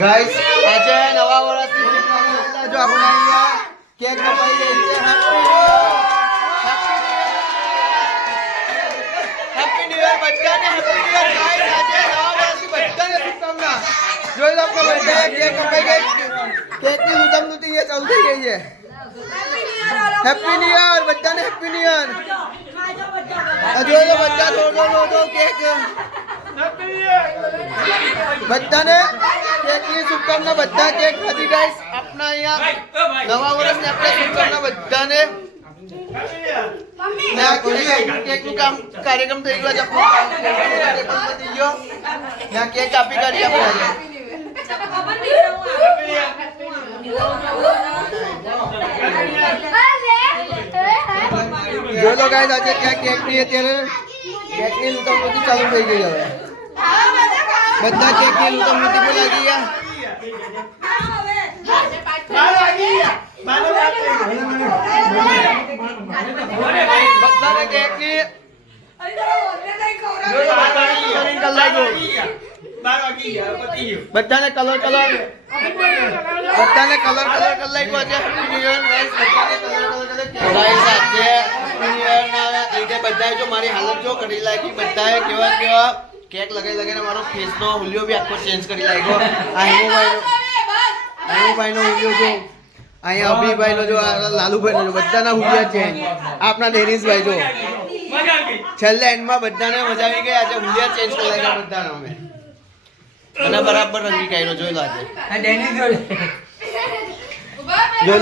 guys આજે નવા વર્ષની શુભકામના જો આપણે અહીંયા કેક કપાઈ રહી છે હેપી ન્યુ યર બચ્ચાને હેપી ન્યુ યર ગાइस આજે નવા વર્ષની બચ્ચાને શુભકામના જોઈ લો આપણે બધા કેક કપાઈ ગઈ કેકની ઉજવણી ये ચાલુ થઈ ગઈ છે હેપી ન્યુ યર બચ્ચાને હેપી ન્યુ યર જોઈ લો બચ્ચા દો કેક બચ્ચાને કેકની શુભકામના બધા કેક ખાધી ગાઈસ આપના અહીંયા નવા વર્ષની આપણે શુભકામના બધાને કેકનું કામ કાર્યક્રમ થઈ ગયો છે પતી ગયો ત્યાં કેક કાપી કાઢી આપણે જો લો ગાઈસ આજે ત્યાં કેકની અત્યારે કેકની લૂંટામૂટી ચાલુ થઈ ગઈ હવે બધા કેકની લૂંટામૂટી પર લાગી ગયા બધાને કેકની બધાને કલર કરી લાગ્યો છે બધા જો મારી હાલત જો કરી લાગી બધાએ કેવા કેક લગાઈને મારો ફેસ નો હુલિયો બી આખો ચેન્જ કરી લાગ્યો આ હેમુભાઈ નો હુલિયો જો અહીંયા અભિભાઈ નો જો લાલુભાઈ નો જો બધાના હુલિયા ચેન્જ આપના ડેનિશભાઈ જો છેલ્લે એન્ડમાં બધાને મજા આવી ગઈ આજે હુલિયા ચેન્જ કરી લાગ્યા બધાને અમે અને બરાબર રંગી કાઢ્યો જોઈ લો આજે જોઈ લો